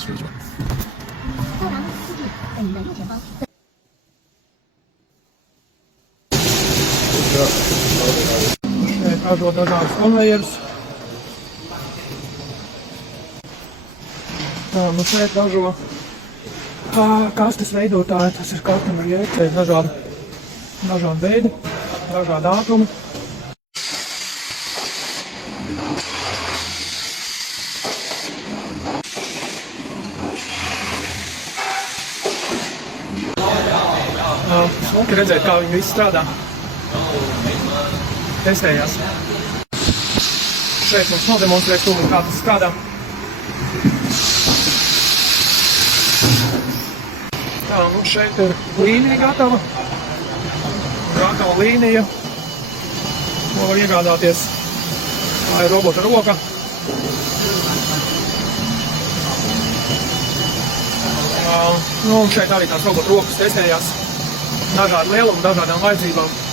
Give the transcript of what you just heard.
学者。高廊司机在你的右前方。 Šeit ražo dažādas konvejerus. Nu šeit ražo kastes veidotāji, tas ir kartuma riekte, dažādi veidi, dažādi ātrumi. Smuki redzēt, kā viņi visi strādā. Testējās. Šeit mums nodemonstrē tūlīt, kā tas strādā. Tā, nu šeit ir līnija gatava. Gatava līnija. Ko var iegādāties. Tā ir robota roka. Nu, un šeit arī tās robota rokas testējās. Dažādi lielumi, dažādām vajadzībām.